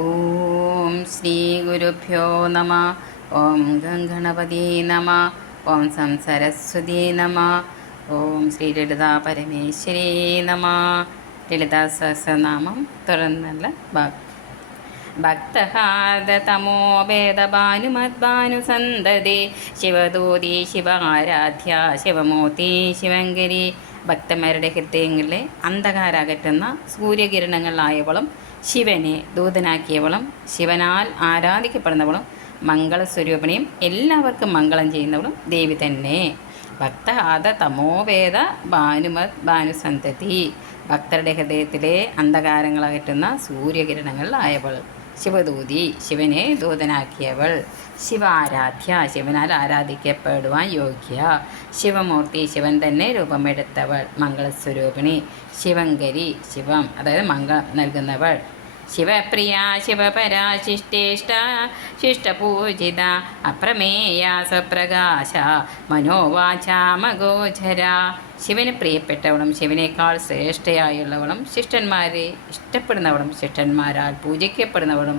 ഓം ശ്രീ ഗുരുഭ്യോ നമ. ഓം ഗംഗണപതി നമ. ഓം സം സരസ്വതി നമ. ഓം ശ്രീ ലളിതാ പരമേശ്വരി നമ. ലളിതാ സഹസ്രനാമം തുടർന്നുള്ള ഭക്തഹാദതമോ ഭേദഭാനുമദ്ഭാനുസന്തതി ശിവദൂതി ശിവാരാധ്യ ശിവമൂർത്തി ശിവങ്കരി. ഭക്തന്മാരുടെ ഹൃദയങ്ങളിലെ അന്ധകാരകറ്റുന്ന സൂര്യകിരണങ്ങളായവളും ശിവനെ ദൂതനാക്കിയവളും ശിവനാൽ ആരാധിക്കപ്പെടുന്നവളും മംഗളസ്വരൂപിണിയും എല്ലാവർക്കും മംഗളം ചെയ്യുന്നവളും ദേവി തന്നെ. ഭക്തഹാദ തമോവേദ ഭാനുമത് ഭാനുസന്തതി. ഭക്തരുടെ ഹൃദയത്തിലെ അന്ധകാരങ്ങളകറ്റുന്ന സൂര്യകിരണങ്ങളായവൾ. ശിവദൂതി ശിവനെ ദൂതനാക്കിയവൾ. ശിവാരാധ്യ ശിവനാൽ ആരാധിക്കപ്പെടുവാൻ യോഗ്യ. ശിവമൂർത്തി ശിവൻ തന്നെ രൂപമെടുത്തവൾ. മംഗളസ്വരൂപിണി. ശിവങ്കരി ശിവം അതായത് മംഗളം നൽകുന്നവൾ. ശിവപ്രിയ ശിവപരാ ശിഷ്ടേഷ്ട ശിഷ്ടപൂജിത അപ്രമേയ സ്വപ്രകാശ മനോവാചാമഗോചര. ശിവന് പ്രിയപ്പെട്ടവളും ശിവനേക്കാൾ ശ്രേഷ്ഠയായുള്ളവളും ശിഷ്ടന്മാരെ ഇഷ്ടപ്പെടുന്നവളും ശിഷ്ടന്മാരാൽ പൂജിക്കപ്പെടുന്നവളും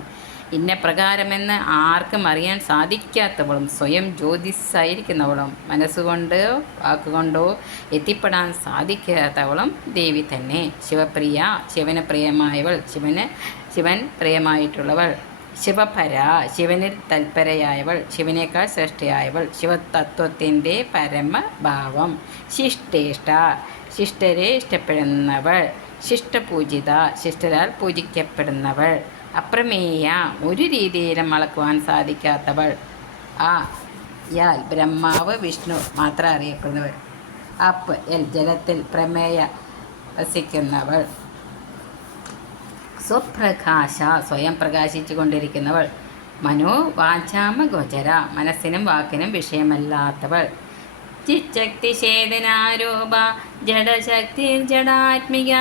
ഇന്ന പ്രകാരമെന്ന് ആർക്കും അറിയാൻ സാധിക്കാത്തവളും സ്വയം ജ്യോതിസായിരിക്കുന്നവളും മനസ്സുകൊണ്ടോ വാക്കുകൊണ്ടോ എത്തിപ്പെടാൻ സാധിക്കാത്തവളും ദേവി തന്നെ. ശിവപ്രിയ ശിവന് പ്രിയമായവൾ. ശിവൻ പ്രിയമായിട്ടുള്ളവൾ. ശിവപര ശിവനിൽ തൽപരയായവൾ. ശിവനേക്കാൾ ശ്രേഷ്ഠയായവൾ. ശിവതത്വത്തിൻ്റെ പരമഭാവം. ശിഷ്ടേഷ്ട ശിഷ്ടരെ ഇഷ്ടപ്പെടുന്നവൾ. ശിഷ്ടപൂജിത ശിഷ്ടരാൽ പൂജിക്കപ്പെടുന്നവൾ. അപ്രമേയ ഒരു രീതിയിലും അളക്കുവാൻ സാധിക്കാത്തവൾ. യാൽ ബ്രഹ്മാവ് വിഷ്ണു മാത്രം അറിയപ്പെടുന്നവൾ. അപ്പ് എൽ ജലത്തിൽ പ്രമേയ വസിക്കുന്നവൾ. സ്വപ്രകാശ സ്വയം പ്രകാശിച്ചു കൊണ്ടിരിക്കുന്നവൾ. മനോവാചാമ ഗോചര മനസ്സിനും വാക്കിനും വിഷയമല്ലാത്തവൾ. ചിച്ചക്തി ചേതനാരൂപ ജഡശക്തി ജഡാത്മിക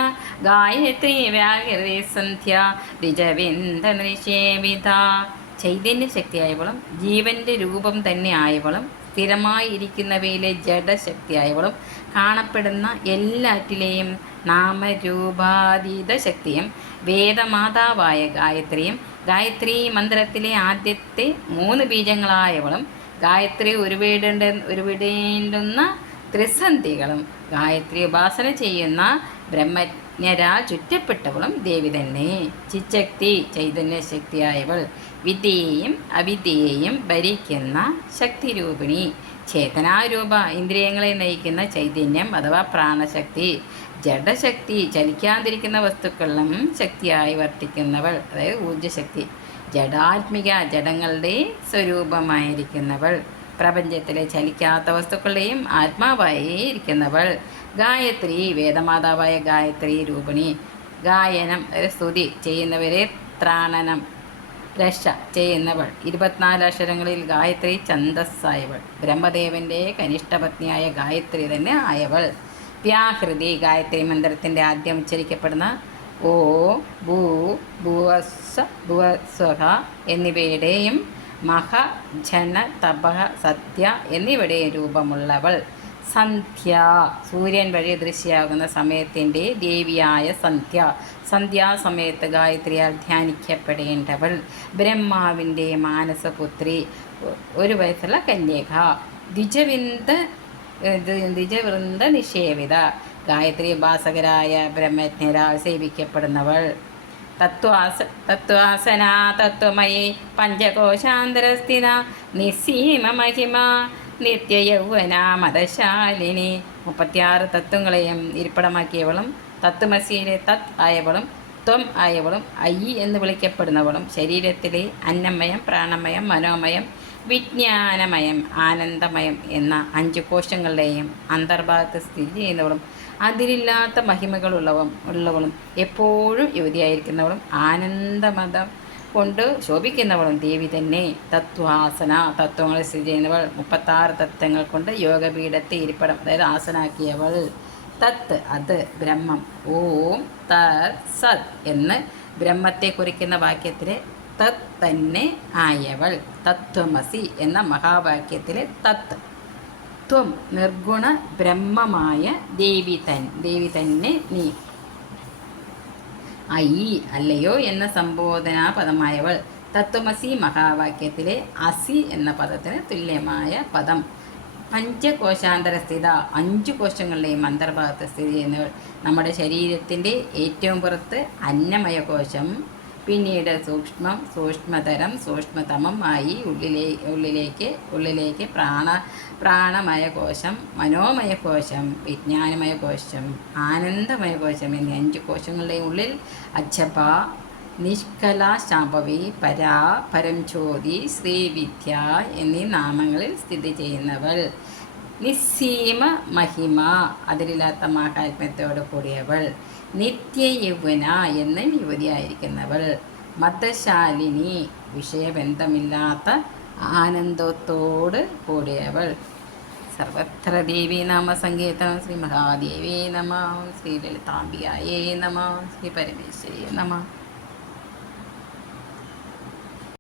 ഗായത്രി വ്യാകൃതി സന്ധ്യ ദ്വിജവിന്ദ നിഷേവിത. ചൈതന്യശക്തിയായവളും ജീവൻ്റെ രൂപം തന്നെ ആയവളും സ്ഥിരമായിരിക്കുന്നവയിലെ ജഡശക്തിയായവളും കാണപ്പെടുന്ന എല്ലാറ്റിലെയും നാമരൂപാതീത ശക്തിയും വേദമാതാവായ ഗായത്രിയും ഗായത്രി മന്ത്രത്തിലെ ആദ്യത്തെ 3 ബീജങ്ങളായവളും ഗായത്രി ഉരുവിടേണ്ടുന്ന ത്രിസന്ധികളും ഗായത്രി ഉപാസന ചെയ്യുന്ന ബ്രഹ്മജ്ഞരാൽ ചുറ്റപ്പെട്ടവളും ദേവി തന്നെ. ചിച്ചക്തി ചൈതന്യശക്തിയായവൾ. വിദ്യയെയും അവിദ്യയെയും ഭരിക്കുന്ന ശക്തിരൂപിണി. ചേതനാരൂപ ഇന്ദ്രിയങ്ങളെ നയിക്കുന്ന ചൈതന്യം അഥവാ പ്രാണശക്തി. ജഡശക്തി ചലിക്കാതിരിക്കുന്ന വസ്തുക്കളിലും ശക്തിയായി വർത്തിക്കുന്നവൾ അതായത് ഊർജ്ജശക്തി. ജഡാത്മിക ജഡങ്ങളുടെ സ്വരൂപമായിരിക്കുന്നവൾ. പ്രപഞ്ചത്തിലെ ചലിക്കാത്ത വസ്തുക്കളുടെയും ആത്മാവായി ഇരിക്കുന്നവൾ. ഗായത്രി വേദമാതാവായ ഗായത്രി രൂപിണി. ഗായനം സ്തുതി ചെയ്യുന്നവരെ ത്രാണനം രക്ഷ ചെയ്യുന്നവൾ. 24 അക്ഷരങ്ങളിൽ ഗായത്രി ഛന്ദസ്സായവൾ. ബ്രഹ്മദേവൻ്റെ കനിഷ്ഠപത്നിയായ ഗായത്രി തന്നെ ആയവൾ. വ്യാഹൃതി ഗായത്രി മന്ത്രത്തിൻ്റെ ആദ്യം ഉച്ചരിക്കപ്പെടുന്ന ഓ ഭൂ ഭുവസ്വ ഭുവസ്വഹ എന്നിവയുടെയും മഹ ജന തപഹ സത്യ എന്നിവയുടെയും രൂപമുള്ളവൾ. സന്ധ്യ സൂര്യൻ വഴി ദൃശ്യമാകുന്ന സമയത്തിൻ്റെ ദേവിയായ സന്ധ്യ. സന്ധ്യാസമയത്ത് ഗായത്രിയാൽ ധ്യാനിക്കപ്പെടേണ്ടവൾ. ബ്രഹ്മാവിൻ്റെ മാനസപുത്രി. 1 വയസ്സുള്ള കന്യക. ദ്വിജവൃന്ദ നിഷേവിത ഗായത്രി ഉപാസകരായ ബ്രഹ്മജ്ഞരാൽ സേവിക്കപ്പെടുന്നവൾ. തത്വാസന തത്വമയി പഞ്ചകോശാന്തരസ്ഥിത നിസ്സീമ മഹിമ നിത്യയൗവന മതശാലിനി. 36 തത്വങ്ങളെയും ഇരിപ്പിടമാക്കിയവളും തത്വമസിയിലെ തത് ആയവളും ത്വം ആയവളും അയ്യി എന്ന് വിളിക്കപ്പെടുന്നവളും ശരീരത്തിലെ അന്നമയം പ്രാണമയം മനോമയം വിജ്ഞാനമയം ആനന്ദമയം എന്ന 5 കോശങ്ങളുടെയും അന്തർഭാഗത്ത് സ്ഥിതി ചെയ്യുന്നവളും അതിരില്ലാത്ത മഹിമകളുള്ളവളും എപ്പോഴും യുവതിയായിരിക്കുന്നവളും ആനന്ദമതം കൊണ്ട് ശോഭിക്കുന്നവളും ദേവി തന്നെ. തത്വാസന തത്വങ്ങൾ സ്ഥിതി ചെയ്യുന്നവൾ. 36 തത്വങ്ങൾ കൊണ്ട് യോഗപീഠത്തെ ഇരിപ്പിടം അതായത് ആസനാക്കിയവൾ. തത്ത് അത് ബ്രഹ്മം. ഓം തത് സത് എന്ന് ബ്രഹ്മത്തെ കുറിക്കുന്ന വാക്യത്തിലെ തത് തന്നെ ആയവൾ. തത്വമസി എന്ന മഹാവാക്യത്തിലെ തത്ത്. ത്വം നിർഗുണ ബ്രഹ്മമായ ദേവി തന്നെ നീ. ഐ അല്ലയോ എന്ന സംബോധനാ പദമായവൾ. തത്വമസി മഹാവാക്യത്തിലെ അസി എന്ന പദത്തിന് തുല്യമായ പദം. പഞ്ചകോശാന്തരസ്ഥിത 5 കോശങ്ങളുടെയും അന്തർഭാഗത്ത് സ്ഥിതി ചെയ്യുന്നവൾ. നമ്മുടെ ശരീരത്തിൻ്റെ ഏറ്റവും പുറത്ത് അന്നമയ കോശം, പിന്നീട് സൂക്ഷ്മം, സൂക്ഷ്മതരം, സൂക്ഷ്മതമം ആയി ഉള്ളിലേക്ക് പ്രാണമയ കോശം, മനോമയ കോശം, വിജ്ഞാനമയ കോശം, ആനന്ദമയ കോശം എന്നീ 5 കോശങ്ങളുടെയും ഉള്ളിൽ അച്ഛപ, നിഷ്കല, ശാംഭവി, പരാ, പരംജ്യോതി, ശ്രീവിദ്യ എന്നീ നാമങ്ങളിൽ സ്ഥിതി ചെയ്യുന്നവൾ. നിസ്സീമ മഹിമ, അതിരില്ലാത്ത മാഹാത്മ്യത്തോട് കൂടിയവൾ. നിത്യയൗവന എന്നും യുവതിയായിരിക്കുന്നവൾ. മതശാലിനി, വിഷയബന്ധമില്ലാത്ത ആനന്ദത്തോട് കൂടിയവൾ. സർവത്ര ദേവീ നാമ സങ്കീർത്തനം. ശ്രീ മഹാദേവേ നമ, ശ്രീ ലളിതാംബികായേ നമ, ശ്രീ പരമേശ്വരിയേ നമ.